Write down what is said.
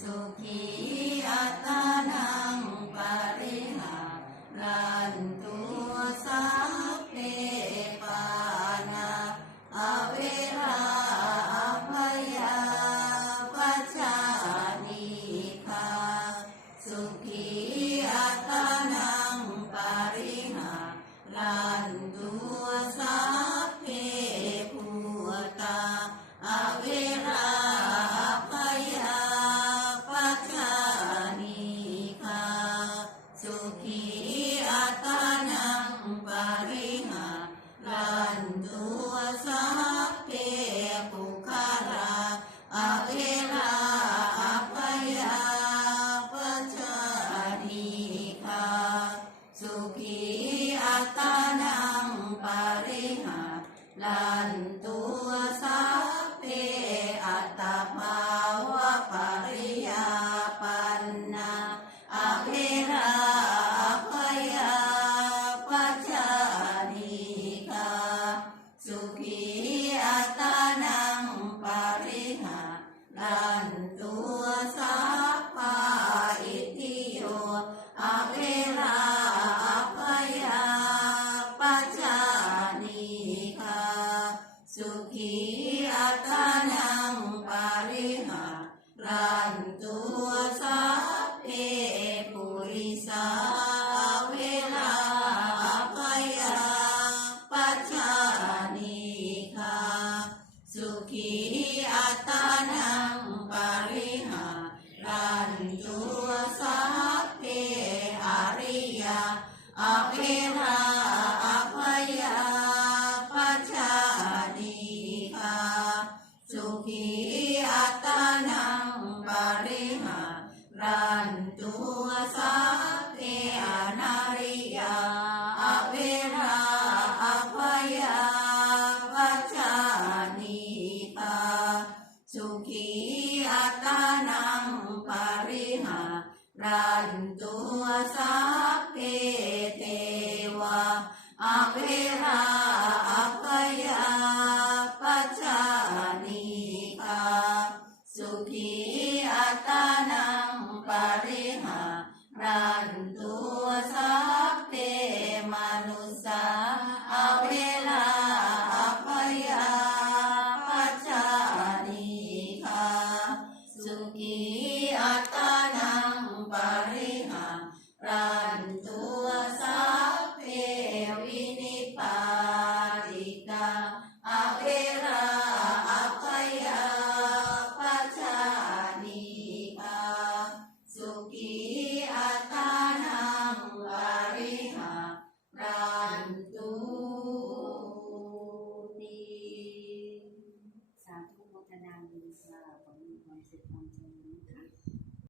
สุขีอัตานังปาริหารัน ตานังปาริหารันตุสัพเพอัตตภาวะปริยาปันนาอเวราภยาปัจจานิคาสุขีอัตานังปาริหารันตุ อัตานังปาริหารันตุสัพเพปุริสาเวลาอภยาปัจจานิคาสุขีอัตานังปาริหารันตุสัพเพอริยาอเวรา สุขีอัตานังปาริหารันตุสัพเพอนาริยาอเวราอภยาปัจจานิคาสุขีอัตานังปาริหารันตุสัพเพเทวาอเวรา สุ